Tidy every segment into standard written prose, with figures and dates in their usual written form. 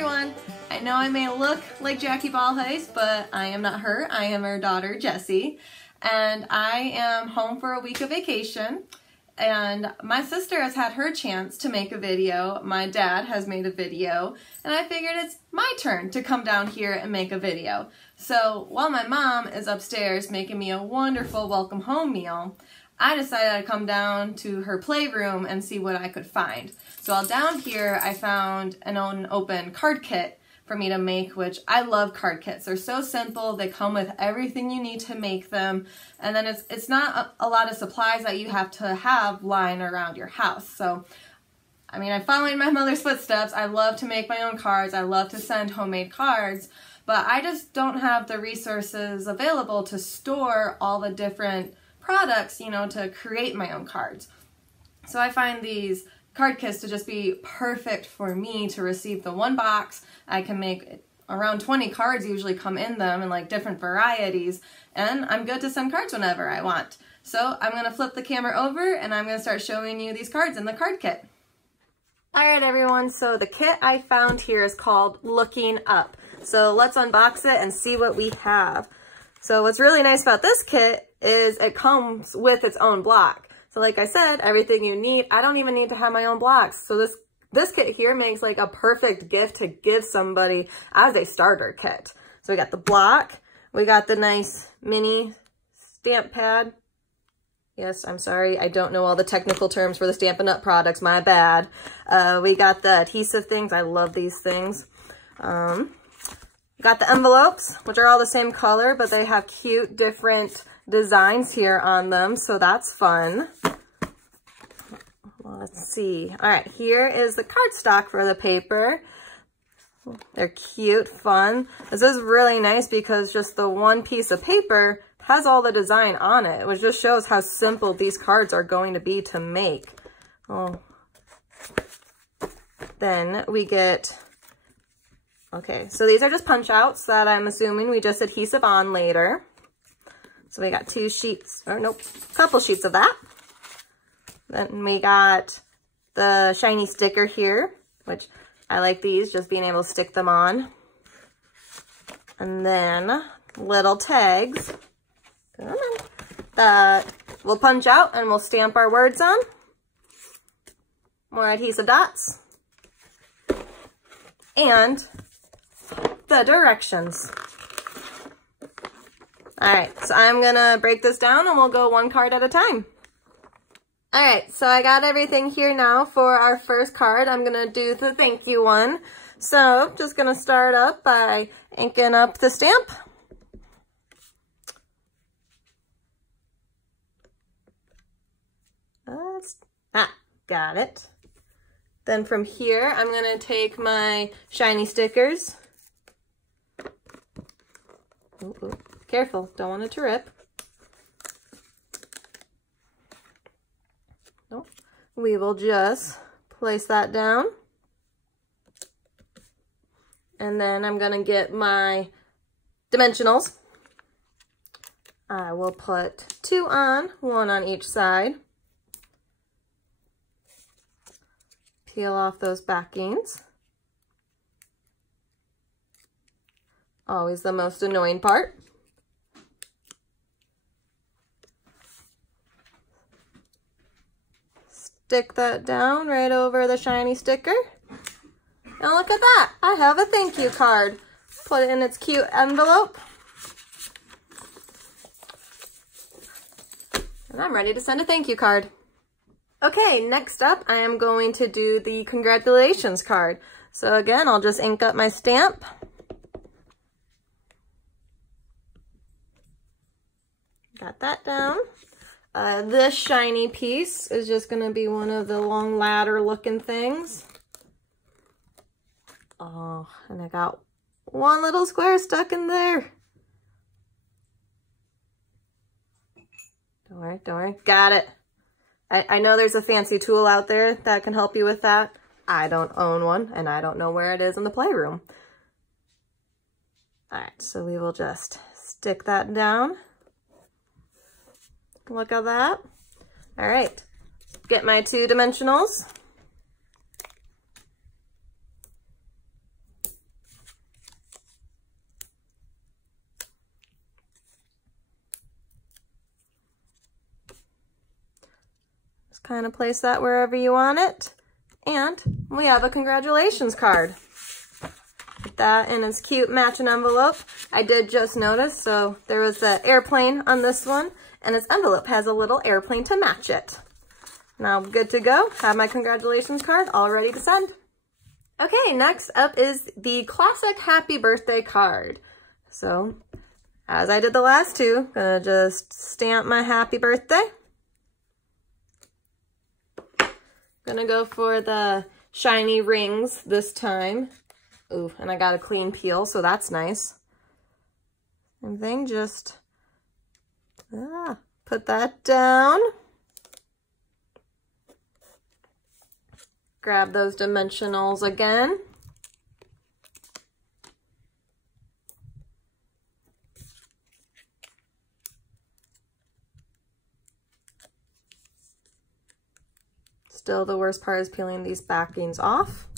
everyone! I know I may look like Jackie Bolhuis, but I am not her. I am her daughter, Jesi, and I am home for a week of vacation. And my sister has had her chance to make a video. My dad has made a video, and I figured it's my turn to come down here and make a video. So while my mom is upstairs making me a wonderful welcome home meal, I decided I'd come down to her playroom and see what I could find. So while down here, I found an unopened card kit for me to make, which I love card kits. They're so simple, they come with everything you need to make them, and then it's not a lot of supplies that you have to have lying around your house. So, I mean, I followed my mother's footsteps. I love to make my own cards, I love to send homemade cards, but I just don't have the resources available to store all the different products, you know, to create my own cards. So I find these card kits to just be perfect for me to receive the one box. I can make around 20 cards usually come in them in like different varieties, and I'm good to send cards whenever I want. So I'm going to flip the camera over and I'm going to start showing you these cards in the card kit. Alright everyone, so the kit I found here is called Looking Up. So let's unbox it and see what we have. So what's really nice about this kit is it comes with its own block. So like I said, everything you need, I don't even need to have my own blocks. So this kit here makes like a perfect gift to give somebody as a starter kit. So we got the block, we got the nice mini stamp pad. Yes, I'm sorry, I don't know all the technical terms for the Stampin' Up products, my bad. We got the adhesive things, I love these things. Got the envelopes, which are all the same color, but they have cute different designs here on them, so that's fun. Let's see. All right, here is the cardstock for the paper. They're cute, fun. This is really nice because just the one piece of paper has all the design on it, which just shows how simple these cards are going to be to make. Oh. Then we get, okay, so these are just punch outs that I'm assuming we just adhesive on later. So we got two sheets, or nope, a couple sheets of that. Then we got the shiny sticker here, which I like these, just being able to stick them on. And then little tags that we'll punch out and we'll stamp our words on. More adhesive dots. And the directions. All right, so I'm gonna break this down and we'll go one card at a time. All right, so I got everything here now for our first card. I'm gonna do the thank you one. So just gonna start up by inking up the stamp. Got it. Then from here, I'm gonna take my shiny stickers. Ooh. Careful, don't want it to rip. Nope. We will just place that down. And then I'm gonna get my dimensionals. I will put 2 on, 1 on each side. Peel off those backings. Always the most annoying part. Stick that down right over the shiny sticker. And look at that, I have a thank you card. Put it in its cute envelope. And I'm ready to send a thank you card. Okay, next up, I am going to do the congratulations card. So again, I'll just ink up my stamp. Got that down. This shiny piece is just going to be one of the long ladder looking things. Oh, and I got one little square stuck in there. Don't worry, got it. I know there's a fancy tool out there that can help you with that. I don't own one, and I don't know where it is in the playroom. All right, so we will just stick that down. Look at that. All right, get my 2 dimensionals. kind of place that wherever you want it. And we have a congratulations card. Put that in its cute matching envelope. I did just notice, so there was an airplane on this one, and its envelope has a little airplane to match it. Now I'm good to go. Have my congratulations card all ready to send. Okay, next up is the classic happy birthday card. So, as I did the last two, gonna just stamp my happy birthday. Gonna go for the shiny rings this time. Ooh, and I got a clean peel, so that's nice. Same thing, just put that down. Grab those dimensionals again. Still, the worst part is peeling these backings off,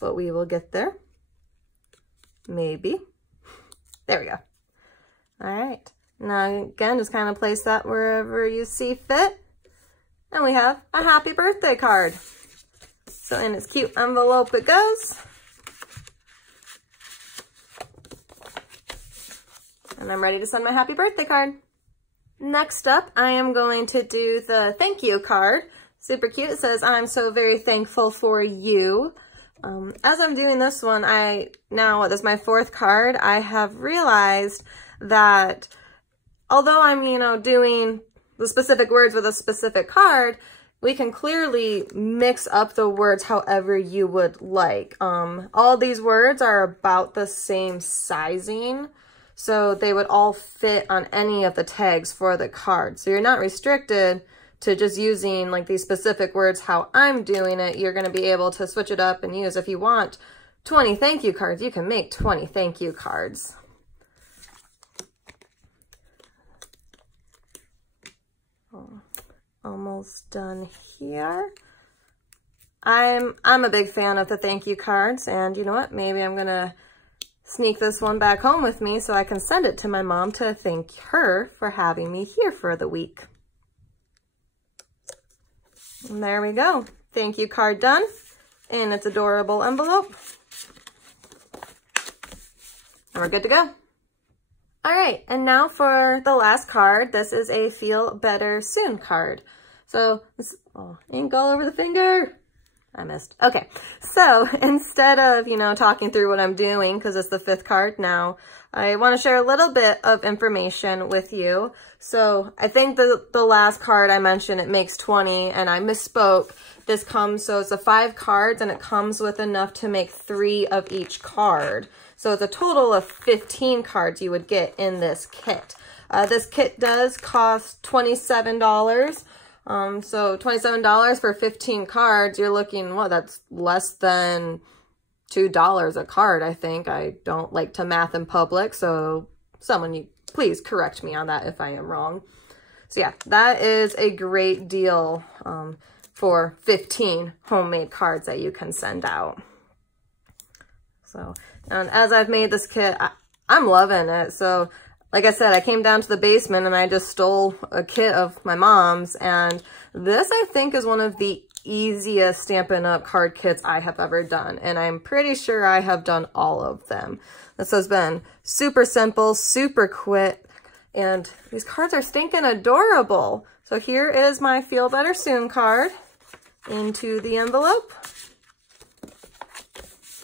but we will get there. Maybe. There we go. All right. Now, again, just kind of place that wherever you see fit. And we have a happy birthday card. So in its cute envelope it goes. And I'm ready to send my happy birthday card. Next up, I am going to do the thank you card. Super cute. It says, I'm so very thankful for you. As I'm doing this one, this is my fourth card, I have realized that although I'm, doing the specific words with a specific card, we can clearly mix up the words however you would like. All these words are about the same sizing, so they would all fit on any of the tags for the card. So you're not restricted to just using like these specific words how I'm doing it. You're going to be able to switch it up and use, if you want 20 thank you cards, you can make 20 thank you cards. Almost done here. I'm a big fan of the thank you cards, and you know what? Maybe I'm gonna sneak this one back home with me so I can send it to my mom to thank her for having me here for the week. And there we go. Thank you card done in its adorable envelope. And we're good to go. All right, and now for the last card. This is a Feel Better Soon card. So, ink all over the finger. I missed. Okay, so instead of, talking through what I'm doing, because it's the fifth card now, I want to share a little bit of information with you. So I think the last card I mentioned, it makes 20, and I misspoke. So it's a 5 cards, and it comes with enough to make 3 of each card. So it's a total of 15 cards you would get in this kit. This kit does cost $27. So $27 for 15 cards, you're looking, well, that's less than $2 a card, I think. I don't like to math in public, so someone, please correct me on that if I am wrong. So yeah, that is a great deal for 15 homemade cards that you can send out. So, and as I've made this kit, I'm loving it. So like I said, I came down to the basement and I just stole a kit of my mom's, and this I think is one of the easiest Stampin' Up! Card kits I have ever done, and I'm pretty sure I have done all of them. This has been super simple, super quick, and these cards are stinking adorable. So here is my Feel Better Soon card into the envelope,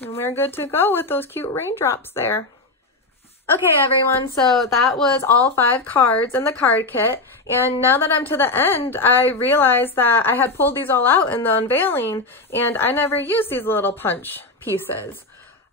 and we're good to go with those cute raindrops there. Okay, everyone, so that was all 5 cards in the card kit, and now that I'm to the end, I realized that I had pulled these all out in the unveiling, and I never used these little punch pieces.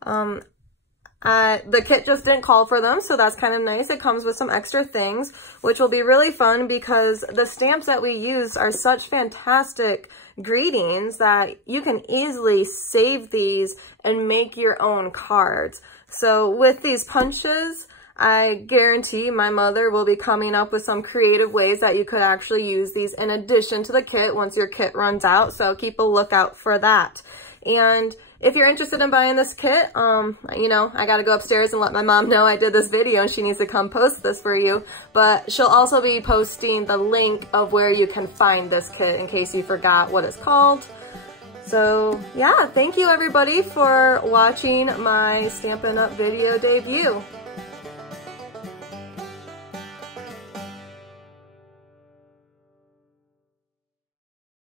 The kit just didn't call for them, so that's kind of nice. It comes with some extra things, which will be really fun because the stamps that we use are such fantastic greetings that you can easily save these and make your own cards. So with these punches, I guarantee my mother will be coming up with some creative ways that you could actually use these in addition to the kit once your kit runs out. So keep a lookout for that. And if you're interested in buying this kit, you know, I gotta go upstairs and let my mom know I did this video and she needs to come post this for you. But she'll also be posting the link of where you can find this kit in case you forgot what it's called. So yeah, thank you everybody for watching my Stampin' Up video debut.